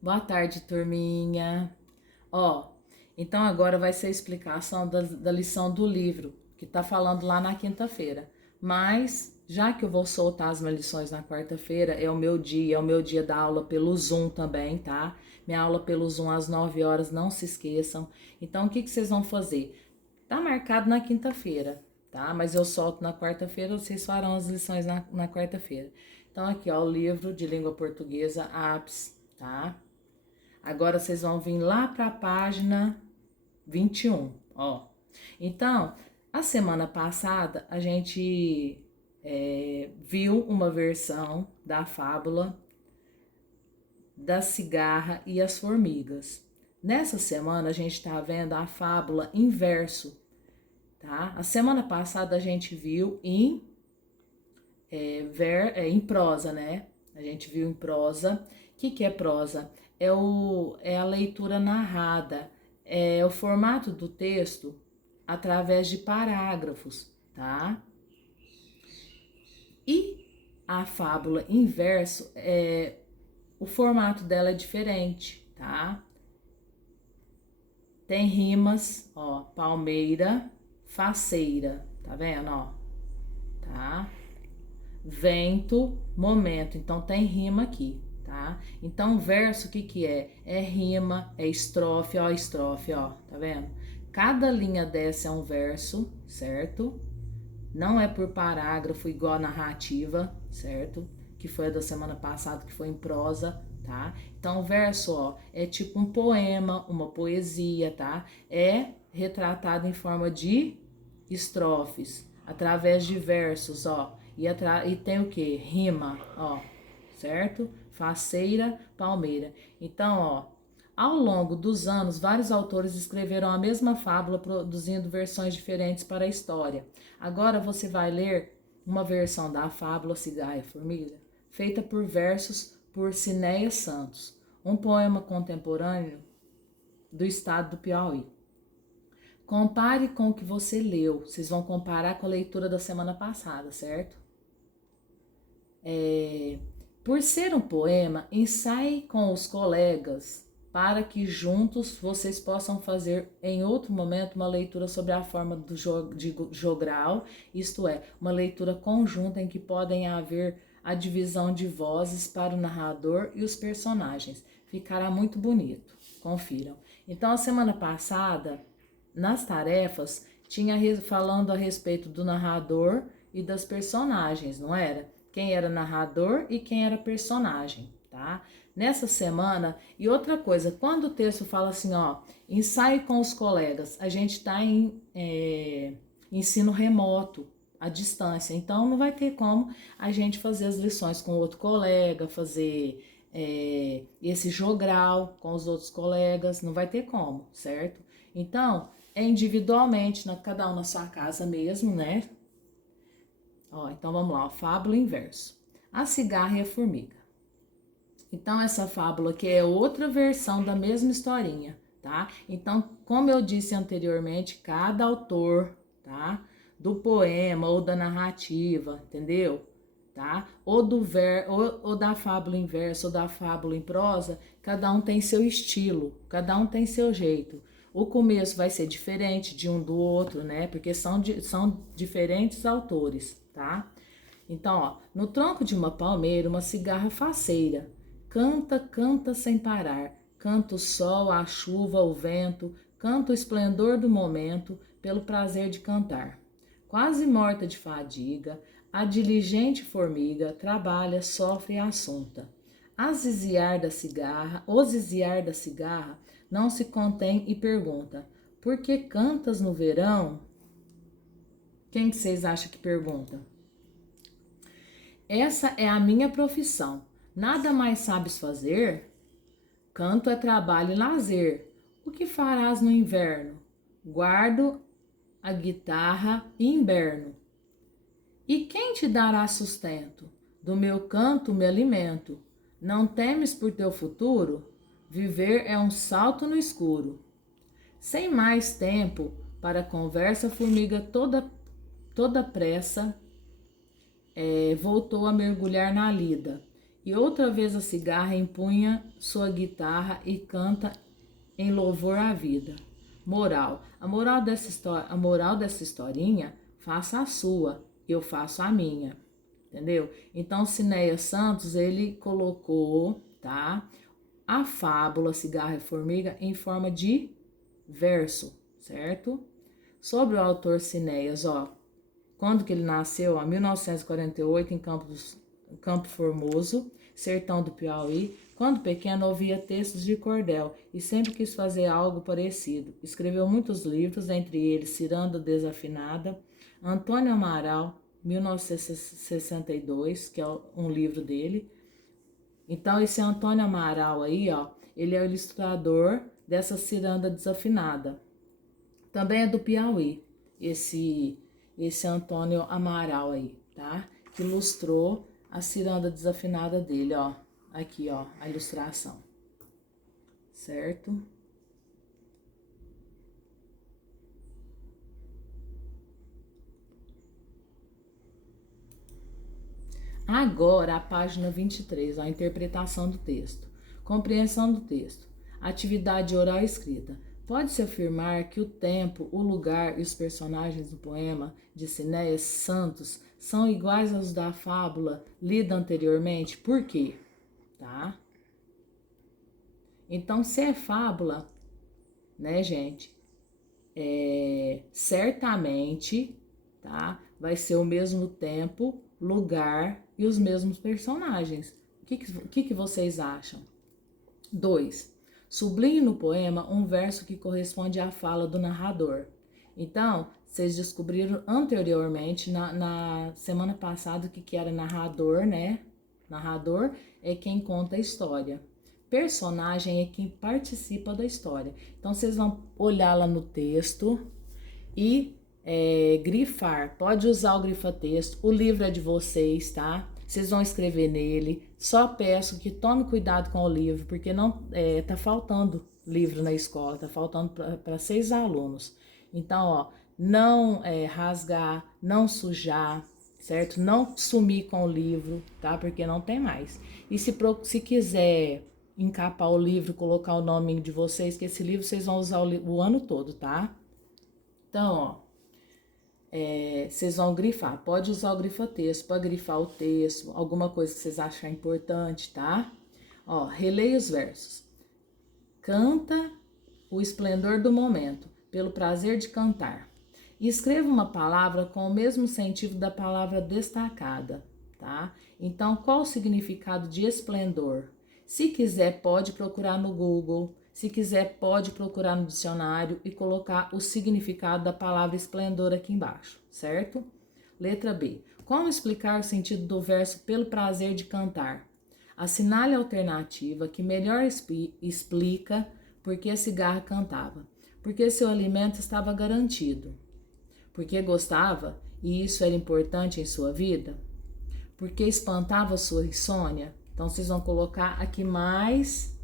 Boa tarde, turminha. Ó, então agora vai ser a explicação da lição do livro, que tá falando lá na quinta-feira. Mas, já que eu vou soltar as minhas lições na quarta-feira, é o meu dia da aula pelo Zoom também, tá? Minha aula pelo Zoom às 9 horas, não se esqueçam. Então, o que que vocês vão fazer? Tá marcado na quinta-feira, tá? Mas eu solto na quarta-feira, vocês farão as lições na quarta-feira. Então, aqui, ó, o livro de língua portuguesa, APS, tá? Agora vocês vão vir lá para a página 21, ó. Então, a semana passada a gente viu uma versão da fábula da cigarra e as formigas. Nessa semana a gente está vendo a fábula em verso, tá? A semana passada a gente viu em prosa, né? A gente viu em prosa. O que é prosa? É a leitura narrada, é o formato do texto através de parágrafos, tá? E a fábula em verso, o formato dela é diferente, tá? Tem rimas, ó, palmeira, faceira, tá vendo, ó? Tá? Vento, momento. Então tem rima aqui, tá? Então verso o que que é? É rima, é estrofe, ó, tá vendo? Cada linha dessa é um verso, certo? Não é por parágrafo igual a narrativa, certo? Que foi a da semana passada, que foi em prosa, tá? Então o verso, ó, é tipo um poema, uma poesia, tá? É retratado em forma de estrofes, através de versos, ó. E tem o que? Rima, ó, certo? Faceira, palmeira. Então, ó, ao longo dos anos, vários autores escreveram a mesma fábula, produzindo versões diferentes para a história. Agora você vai ler uma versão da fábula Cigarra e Formiga, feita por versos por Cinéia Santos, um poema contemporâneo do estado do Piauí. Compare com o que você leu. Vocês vão comparar com a leitura da semana passada, certo? Por ser um poema, ensaie com os colegas para que juntos vocês possam fazer em outro momento uma leitura sobre a forma de jogral, isto é, uma leitura conjunta em que podem haver a divisão de vozes para o narrador e os personagens. Ficará muito bonito, confiram. Então, a semana passada, nas tarefas, tinha falando a respeito do narrador e das personagens, não era? Quem era narrador e quem era personagem, tá? Nessa semana, e outra coisa, quando o texto fala assim, ó, ensaie com os colegas, a gente tá em ensino remoto, à distância, então não vai ter como a gente fazer as lições com outro colega, fazer esse jogral com os outros colegas, não vai ter como, certo? Então, é individualmente, cada um na sua casa mesmo, né? Ó, então vamos lá, fábula inverso. A cigarra e a formiga. Então essa fábula aqui é outra versão da mesma historinha, tá? Então, como eu disse anteriormente, cada autor, tá? Do poema ou da narrativa, entendeu? Tá? Ou da fábula em verso ou da fábula em prosa, cada um tem seu estilo, cada um tem seu jeito. O começo vai ser diferente de um do outro, né? Porque são diferentes autores, tá? Então, ó, no tronco de uma palmeira, uma cigarra faceira canta, canta sem parar. Canta o sol, a chuva, o vento, canta o esplendor do momento pelo prazer de cantar. Quase morta de fadiga, a diligente formiga trabalha, sofre e assunta. O ziziar da cigarra não se contém e pergunta: por que cantas no verão? Quem que vocês acham que pergunta? Essa é a minha profissão. Nada mais sabes fazer? Canto é trabalho e lazer. O que farás no inverno? Guardo a guitarra e inverno. E quem te dará sustento? Do meu canto me alimento. Não temes por teu futuro? Viver é um salto no escuro. Sem mais tempo para conversa, a formiga toda pressa voltou a mergulhar na lida E outra vez a cigarra empunha sua guitarra e canta em louvor à vida. Moral. A moral dessa historinha, faça a sua, eu faço a minha. Entendeu? Então, Cinéas Santos, ele colocou, tá? A fábula Cigarra e Formiga em forma de verso, certo? Sobre o autor Cinéas, ó, quando que ele nasceu? Ó, 1948, em Campo Formoso, sertão do Piauí. Quando pequeno, ouvia textos de cordel e sempre quis fazer algo parecido. Escreveu muitos livros, entre eles Ciranda Desafinada, Antônio Amaral, 1962, que é um livro dele. Então, esse Antônio Amaral aí, ó, ele é o ilustrador dessa Ciranda Desafinada. Também é do Piauí, esse Antônio Amaral aí, tá? Que ilustrou a Ciranda Desafinada dele, ó. Aqui, ó, a ilustração. Certo? Agora, a página 23, a interpretação do texto. Compreensão do texto. Atividade oral e escrita. Pode-se afirmar que o tempo, o lugar e os personagens do poema de Cinéas Santos são iguais aos da fábula lida anteriormente? Por quê? Tá? Então, se é fábula, né, gente? Certamente, tá? Vai ser o mesmo tempo, lugar e os mesmos personagens. O que vocês acham? 2. Sublinhe no poema um verso que corresponde à fala do narrador. Então, vocês descobriram anteriormente, na semana passada, o que era narrador, né? Narrador é quem conta a história. Personagem é quem participa da história. Então, vocês vão olhar lá no texto e grifar. Pode usar o grifa-texto. O livro é de vocês, tá? Vocês vão escrever nele. Só peço que tome cuidado com o livro, porque não tá faltando livro na escola, tá faltando para 6 alunos. Então, ó, não rasgar, não sujar, certo? Não sumir com o livro, tá? Porque não tem mais. E se quiser encapar o livro, colocar o nome de vocês, que esse livro vocês vão usar o ano todo, tá? Então, ó, vocês vão grifar. Pode usar o grifa-texto para grifar o texto, alguma coisa que vocês acharem importante, tá? Ó, releia os versos. Canta o esplendor do momento, pelo prazer de cantar. E escreva uma palavra com o mesmo sentido da palavra destacada, tá? Então, qual o significado de esplendor? Se quiser, pode procurar no Google. Se quiser, pode procurar no dicionário e colocar o significado da palavra esplendor aqui embaixo, certo? Letra B. Como explicar o sentido do verso pelo prazer de cantar? Assinale a alternativa que melhor explica por que a cigarra cantava. Porque seu alimento estava garantido. Porque gostava e isso era importante em sua vida. Porque espantava sua insônia. Então, vocês vão colocar aqui mais,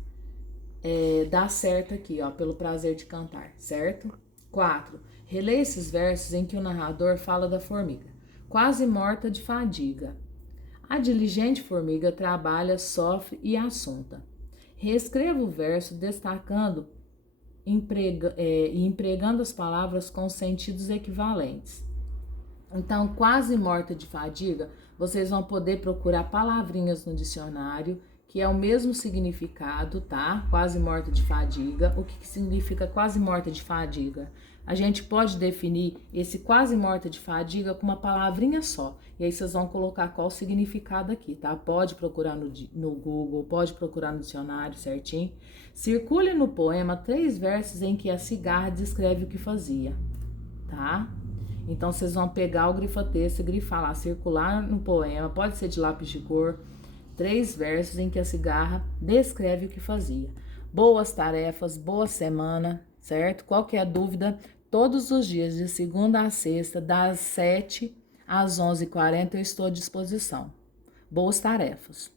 dá certo aqui, ó, pelo prazer de cantar, certo? 4. Releia esses versos em que o narrador fala da formiga, quase morta de fadiga. A diligente formiga trabalha, sofre e assunta. Reescreva o verso destacando e empregando as palavras com sentidos equivalentes. Então, quase morta de fadiga, vocês vão poder procurar palavrinhas no dicionário, que é o mesmo significado, tá? Quase morta de fadiga. O que significa quase morta de fadiga? A gente pode definir esse quase morta de fadiga com uma palavrinha só. E aí vocês vão colocar qual o significado aqui, tá? Pode procurar no Google, pode procurar no dicionário certinho. Circule no poema 3 versos em que a cigarra descreve o que fazia, tá? Então, vocês vão pegar o grifa-texto e grifar lá, circular no poema, pode ser de lápis de cor, 3 versos em que a cigarra descreve o que fazia. Boas tarefas, boa semana, certo? Qualquer dúvida, todos os dias, de segunda a sexta, das 7 às 11h40, eu estou à disposição. Boas tarefas!